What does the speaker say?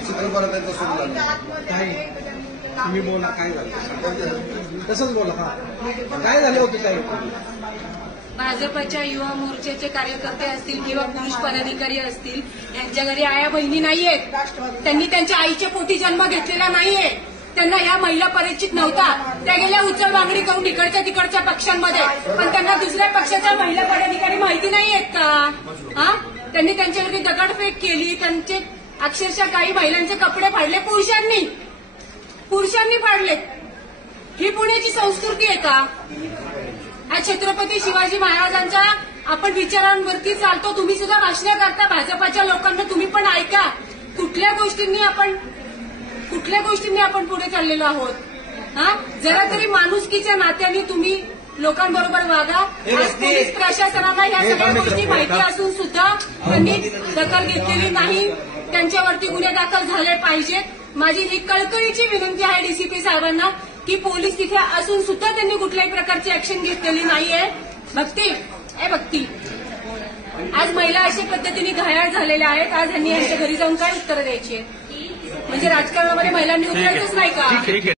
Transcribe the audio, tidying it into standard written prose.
चित्रपटात आहे तसं बोला काय तुम्ही बोला काय झालं तसंच बोला. हा काय झाले होते काय भाजपच्या युवा मोर्चाचे कार्यकर्ते असतील किंवा पुरुष पदाधिकारी असतील यांच्या घरी आया बहिणी नाहीयेत. त्यांनी त्यांच्या आईच्या पोटी जन्म घेतलेला नाहीये. त्यांना या महिला परिचित नव्हता. त्या गेल्या उचल बांगडी करून इकडच्या तिकडच्या पक्षांमध्ये, पण त्यांना दुसऱ्या पक्षाच्या महिला पदाधिकारी माहिती नाहीयेत का? हा त्यांनी त्यांच्यावरती दगडफेक केली. त्यांचे अक्षरशः काही महिलांचे कपडे फाडले पुरुषांनी फाडलेत. ही पुण्याची संस्कृती आहे का? आज छत्रपती शिवाजी महाराजांच्या आपण विचारांवरती चालतो. तुम्ही सुद्धा भाषण करता भाजपाच्या लोकांना, तुम्ही पण ऐका. कुठल्या गोष्टींनी आपण पुढे चाललेलो आहोत? हा जरा तरी माणुसकीच्या नात्याने तुम्ही लोकांबरोबर वागा. आज पोलीस प्रशासनाला ह्या सगळ्या गोष्टी माहिती असून सुद्धा त्यांनी दखल घेतलेली नाही. त्यांच्यावरती गुन्हे दाखल झाले पाहिजेत. माझी ही कळकळीची विनंती आहे डीसीपी साहेबांना की पोलीस तिथे असून सुद्धा त्यांनी कुठल्याही प्रकारची ऍक्शन घेतलेली नाहीये. भक्ती आज महिला अशा पद्धतीने घायाळ झालेल्या आहेत. आज यांनी यांच्या घरी जाऊन काय उत्तरं द्यायची? म्हणजे राजकारणामध्ये महिलांनी उतरायचंच नाही का?